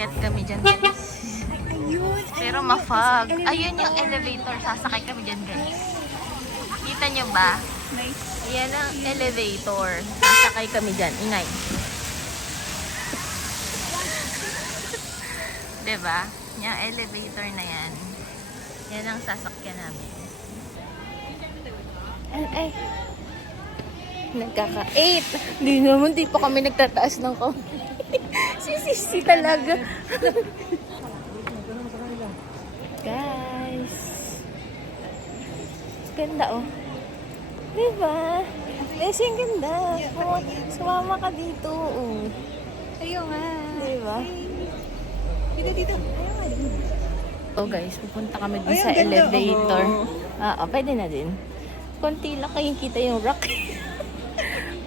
Aakyat kami dyan, guys. Pero mafog. Ayun yung elevator. Sasakay kami dyan, guys. Kita nyo ba? Ayan ang elevator. Sasakay kami dyan. Ingay. Diba? Yung elevator na yan. Yan ang sasakyan namin. Ay. Nagkaka-8. Hindi naman, di pa kami nagtataas ng konti. Sisisi talaga. Guys. Ganda oh. Diba? Kasi ang ganda. Sumama ka dito. Oh. Ayaw nga. Diba? Dito. Ayaw nga din. So guys, pupunta kami dun sa elevator. Pwede na din. Konti lang kayong kita yung rock.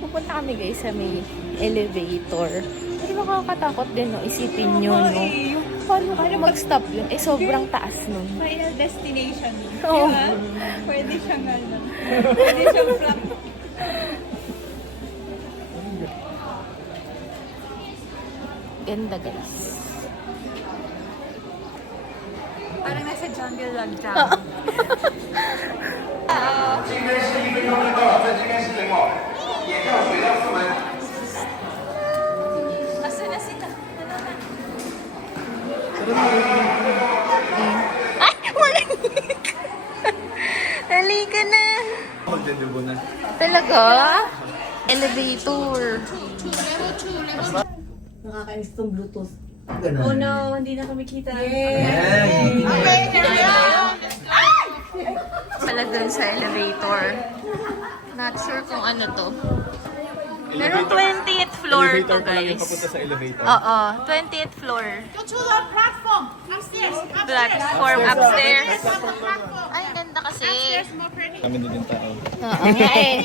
Pupunta kami guys sa may elevator. Pero nakakatakot din, no? Isipin nyo, no? Paano mag-stop yun? Eh, sobrang taas nun. Final destination. Oo. Diba? Pwede siyang ano. Pwede siyang flap. Ganda guys. Parang nasa jungle lang siya. 这边是1分钟的到，在这边是等我，眼药水到出门。 Asa na sila? Ay! Wala! Halika na! Talaga? Elevator. Nakakainis tong Bluetooth. Oh no, hindi na kami kita. Pala dun sa elevator. Not sure kung ano to. Pero 20th floor to guys. Papunta sa elevator. Oo, 20th floor. Go to the platform upstairs. Platform upstairs. Ay, ganda kasi. More pretty. Kami din yung tao. Oo nga eh.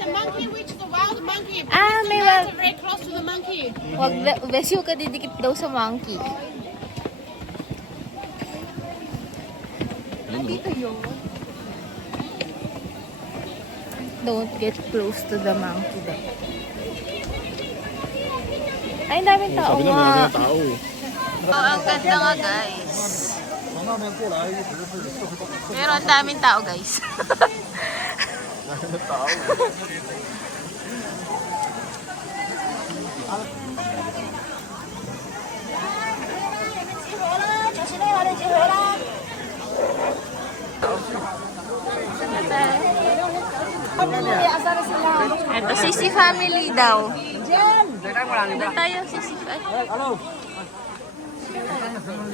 The monkey, which is the wild monkey. Ah, may That's wag. very close to the monkey. Wag besyo ka didikit daw sa monkey. Dito yun. Don't get close to the monkey daw. Ay, ang daming tao nga. tao eh. Oh, ang ganda nga guys. Pero ang daming tao guys. Ito, Sisi family daw. Doon tayo, Sisi family.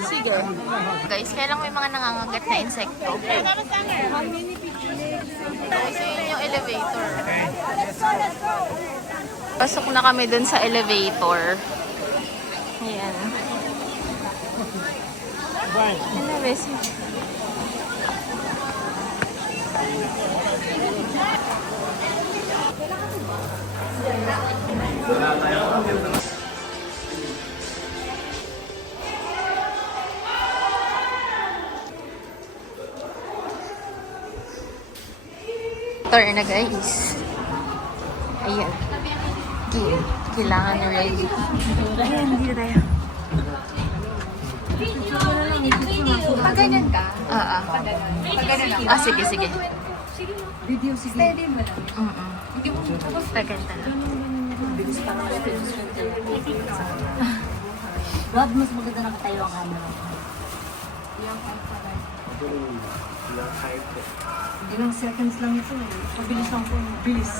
Sige. Guys, kailang may mga nangangagat na insekto. Kasi yun yung elevator. Pasok na kami dun sa elevator. Ayan. Ano, Bessie? Tour na guys. Ayan. Kailangan ready. Ayan, dito tayo. Pag ganyan ka, Pag ganyan lang. sige, sige. Video, sige. Steady mo lang. Hindi mo tagal talaga. Wag, mas maganda nakatayo ang camera. Ilang seconds lang ito eh. Mabilis lang po. Bilis.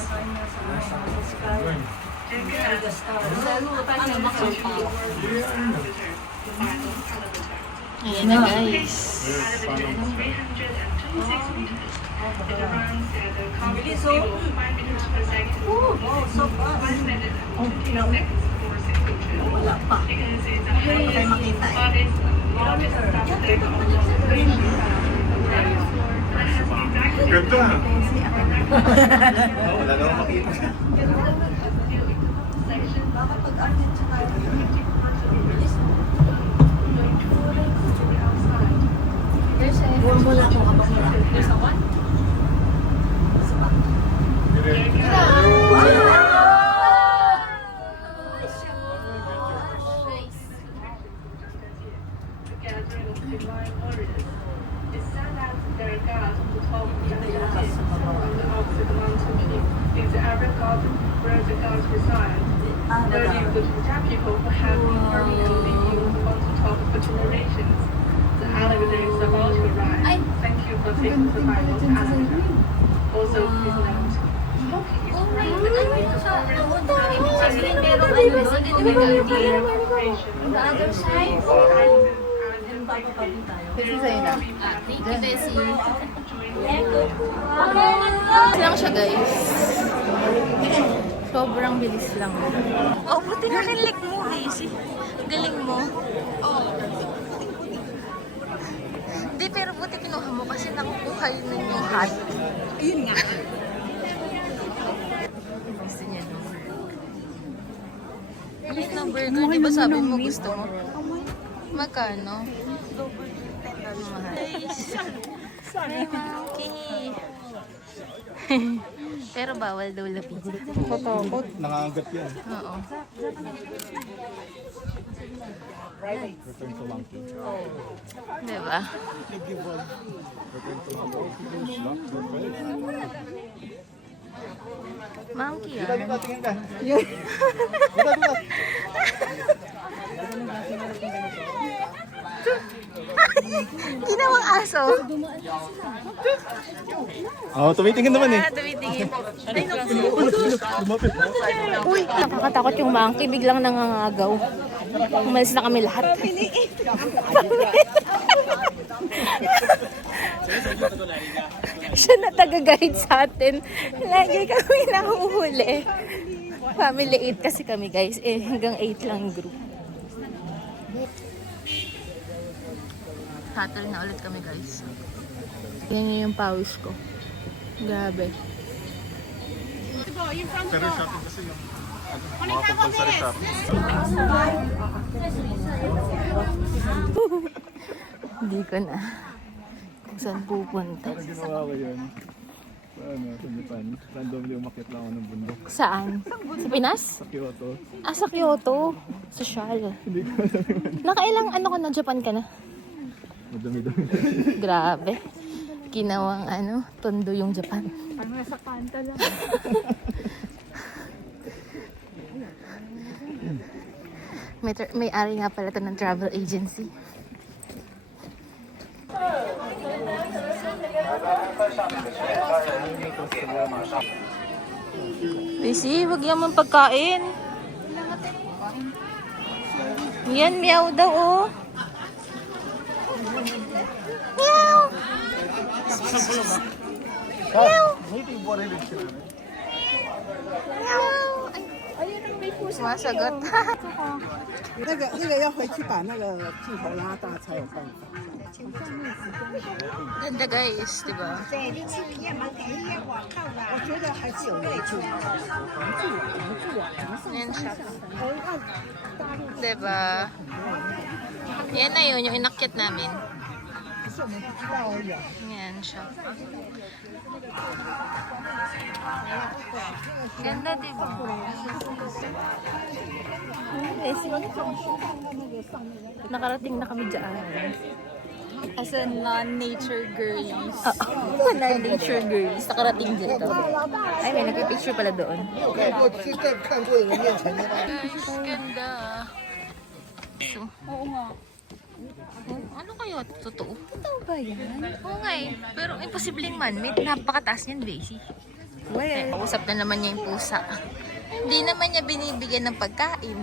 Ayan na guys. Bilis oh. Oh, so fast. Oh, wala pa. Wala tayo makita eh. Ganda. Wala naman makita. Bakit pag-arnit siya tayo? Huwag mo lang kung habang wala. There's a one? mountain lion warriors. It stands out there are guards on the top of the mountain. On the opposite mountain peak is the Arab garden where the guards reside. They're the Bhutan people who have been permanently living on the mountaintop for generations. The elevator is about to arrive. Thank you for taking the Bible to Africa. Also, please note, smoking is lang siya, guys. Sobrang bilis lang. Oh, buti na rin mo, Daisy. Galing mo. Hindi, pero buti kinuha mo kasi nakukuha yun yung hat. Ayun nga. Gusto niya no? Gusto ng burger, di ba sabi mo gusto mo? Magkano? Mahal. Ay, monkey. Pero bawal daw lapitan. Matakot. Nangangagat yan. Oo. Return to monkey. Diba? Return to monkey. Monkey Dito, yan. dito, tingin ka. Dito, dito. Ginawang aso. Oh, tumitingin naman eh. Tumitingin. Lumapit. Uy, nakakatakot yung monkey. Biglang nangangagaw. Umalis na kami lahat. Siya na taga-guide sa atin. Lagi kami nahuhuli. Family 8 kasi kami, guys. Hanggang 8 lang group. Tatol na ulit kami, guys. Yan yung pawis ko. Grabe. Pero shopping kasi yung mga compulsory shopping. Hindi ko na. Kung saan pupunta. Ano ginawa ko yun? Ano, sa Japan. Randomly umakyat lang ako ng bundok. Saan? Sa Pinas? Sa Kyoto. Ah, sa Kyoto. Sosyal. Hindi ko alam yun. Nakailang ano ka na, Japan ka na? Madami-dami. Grabe. Ginawang tondo yung Japan. Ano sa kanta lang. May ari nga pala ito ng travel agency. Busy, wag yaman pagkain. Yan, meow daw oh. Meow! Meow! Sumasagot. 那个要回去把那个镜头拉大才有办法。 Ganda guys, di ba? 对，你去皮蛮便宜，我靠啦。我觉得还是有人住，Yan siya. Di ba? Yan na yun, yung inakyat namin. 是我们不知道而已。 Yan siya. Ganda, di ba? Nakarating na kami dyan. As a non-nature girlies. Non-nature girls. Nakarating dito. Ay, may nagpipicture pala doon. 我去看过人面前的。 Guys, ganda. So, Oo nga. ano kayo? Totoo? Totoo ba yan? Oo nga eh. Pero imposibleng man-made. Napakataas niyan, Daisy. Eh, kausap na naman niya yung pusa. Hindi naman niya binibigyan ng pagkain.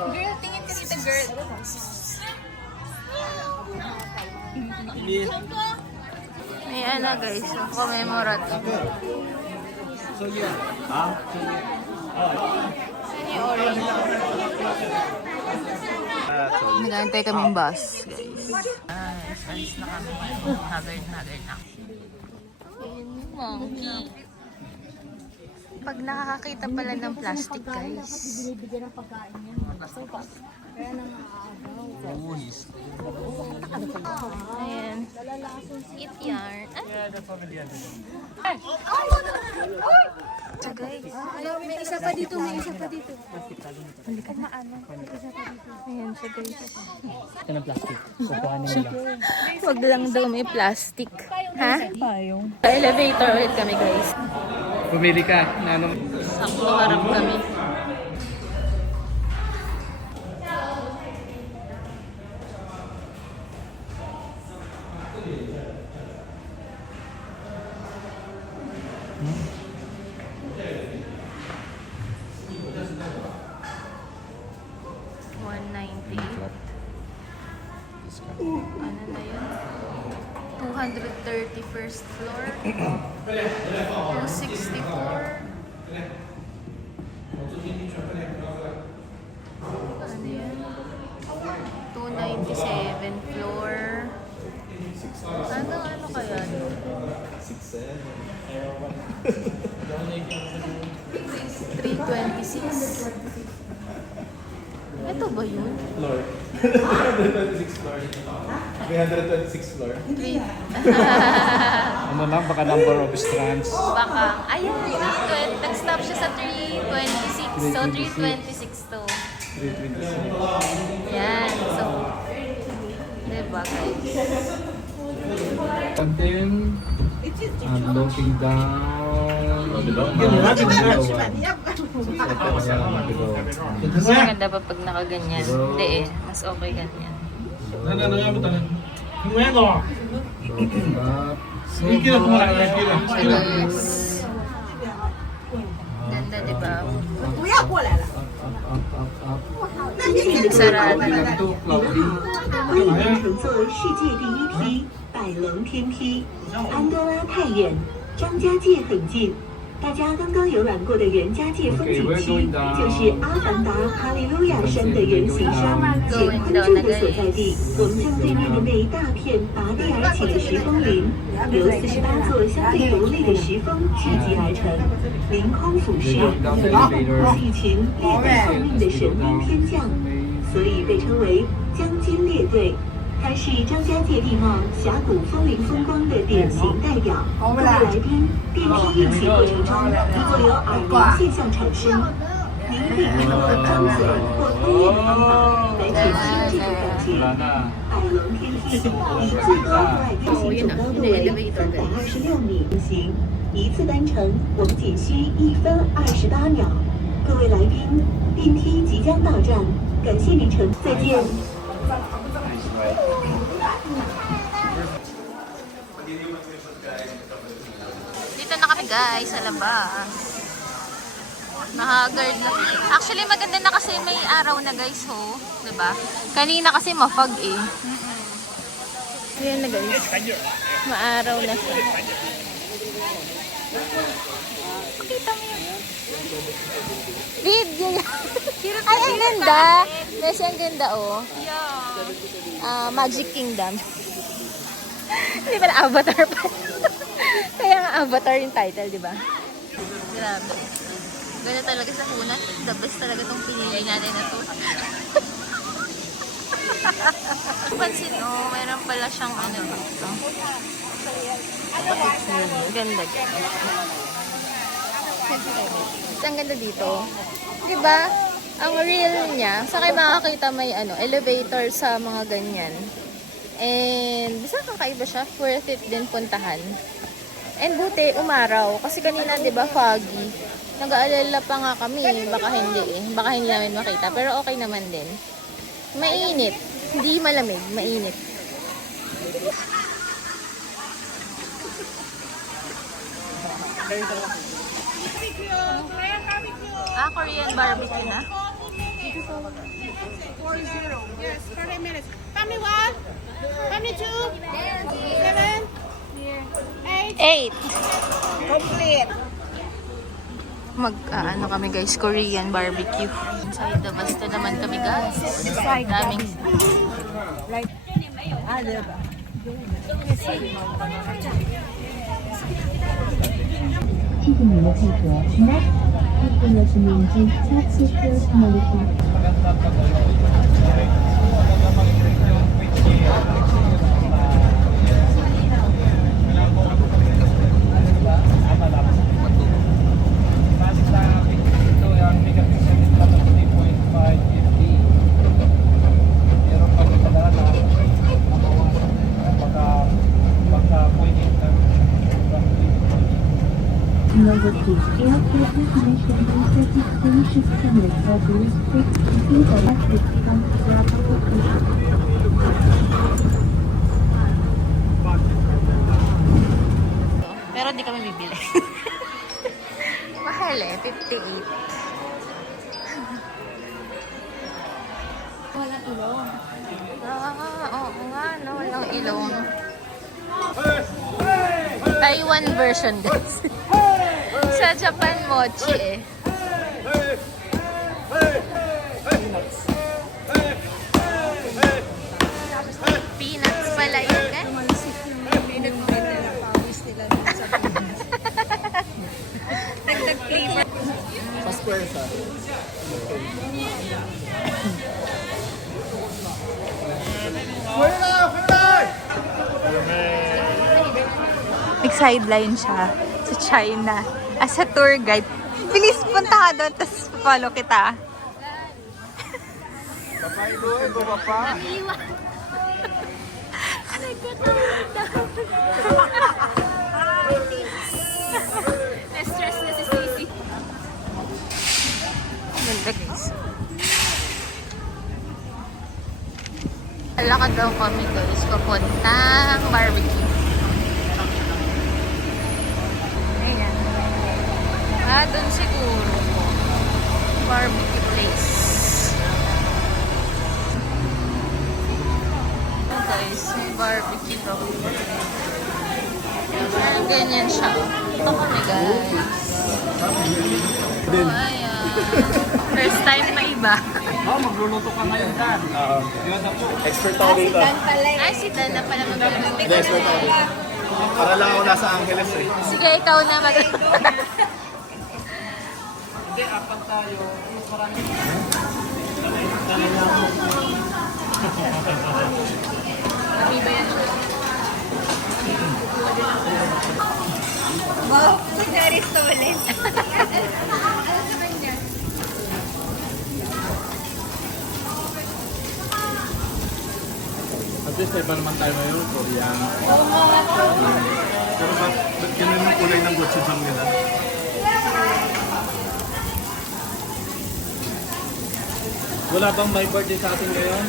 Girl, tingin ka dito, girl. May guys, yung commemorative. Nag-aantay kaming bus, guys. Alis na kami. Haggard na ako. Ayun yung monkey. Pag nakakakita pala ng plastic, guys. Ayan. Eat yarn. Ay! May isa pa dito, may isa pa dito. Ayan siya guys. Ito ng plastic. Kukuhanin mo lang. Wag lang daw may plastic. Ha? Sa elevator ulit kami guys. Pumili ka. Nanong... Sakto harap kami. Ano na yun? 231st floor. 264. Ano yun? 297 floor. Ano kaya? 326. Ito ba yun? Floor. 326 floor. 326 floor. Ano lang, baka number of strands. Baka. Ayun, nag-stop siya sa 326. So, 326 to. 326. Yan. So, diba guys? Something. I'm looking down. Mas maganda pa pag nakaganyan. Hindi eh. Mas okay ganyan. Looking up. Ganda diba? Up. Sarado. Too cloudy. 乘坐世界第一批百龙天梯，安哥拉太远，张家界很近。大家刚刚游览过的袁家界风景区，就是阿凡达哈利路亚山的原型山，乾坤柱的所在地。我们正对面的那一大片拔地而起的石峰林，由48座相对独立的石峰聚集而成，凌空俯视，是一群猎带后命的神兵天将，所以被称为将军猎队。它是张家界地貌峡谷风林风光的典型代表。各位来宾，电梯运行过程中，如果有耳鸣现象产生，您可以通过张嘴或吞咽的方法来减轻这种感觉。百龙天梯以最高户外运行总高度为326米行，一次单程我们仅需1分28秒。各位来宾，电梯即将到站，感谢您乘，再见。 Dito na kami guys, sa labas. Nahagard na. Actually maganda na kasi may araw na guys ho. Diba? Kanina kasi mafog eh. Ayan na guys. Maaraw na siya. Pakita mo yun. Video yan. Ay, ang ganda. Kasi ang ganda oh. Magic Kingdom. Hindi pala Avatar pa. Kaya nga Avatar yung title, di ba? Grabe. Ganda talaga sa hunan. The best talaga itong pinili natin na to. Pansin mo, mayroon pala siyang ano dito. Ganda. Ang ganda dito. Di ba? Ang real niya, sa kayo makakita may ano, elevator sa mga ganyan. And bisa kakaiba siya, worth it din puntahan. And buti, umaraw. Kasi kanina, di ba, foggy. Nag-aalala pa nga kami, baka hindi eh. Baka hindi namin makita. Pero okay naman din. Mainit. Hindi malamig, mainit. Korean barbecue na. 40. Yes, 30 minutes. Family 1, family 2, 7, 8. 8. Complete. Ano kami guys, Korean barbecue. Inside the basta naman kami guys. Daming. Right. Diba? 谢谢您的配合 ，Next， 这个是您机加汽车乘务车。 Ito Number 2, airport information and certification standards are very strict in the electric and Pero di kami bibili. Mahal eh, 58. Wala tulong. Oo nga, no, walang ilong. Taiwan version, guys. Sa Japan, mochi eh. Peanuts pala yun, eh. Dagdag flavor. Sa square sa. Nag-sideline siya sa China as a tour guide. Bilis, punta ka doon, tapos follow kita. Papay boy, bumapa. Na-stress na si Sisi. Ganda, guys. Lakad daw kami, guys. Papuntang barbecue. Ayan. Doon siguro. Barbecue place. Oh, guys, may barbecue daw. Parang ganyan siya. Ito kami, guys. Oh, ayan. First time na iba. Magluluto ka ngayon, Dan. Expert ako dito. Ay, si Dan na pala magluluto. Hindi, expert ako dito. Para lang ako nasa Angeles eh. Sige, ikaw na magluluto. Hindi, apat tayo. Marami. Wow, kunyari stolen. At least iba naman tayo ngayon, Korean. Pero ba't ganun yung kulay ng gochujang nila? Wala bang may birthday sa atin ngayon?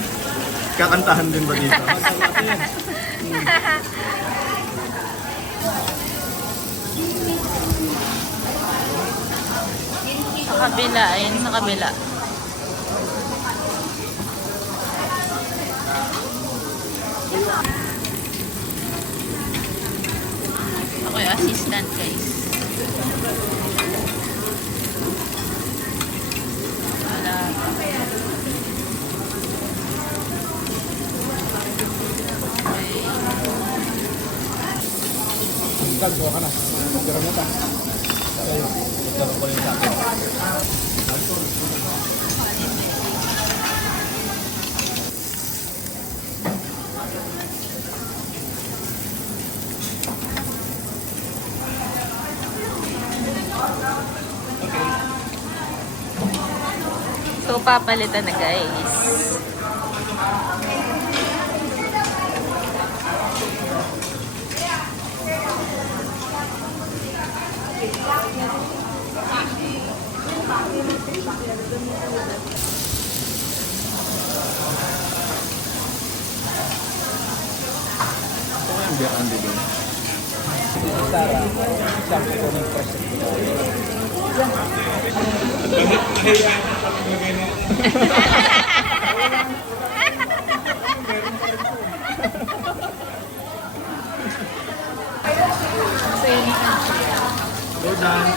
Kakantahan din ba dito? Kanta natin. Sa kabila, ayun sa kabila. Ako yung assistant, guys. Wala. Gagawa ka na. Pero mo ta. Laro ko rin sa akin. So, papalitan na, guys. Hindi, Andy doon. Sarah, shampoo ko ng fresh. Go Dan.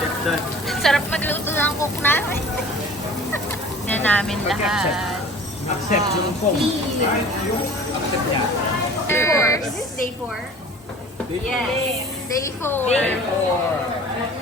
Get done. Sarap magluto ng cook namin. Na namin lahat. Accept yung phone. Accept niya. Is this day 4? Yes. Day 4. Day 4.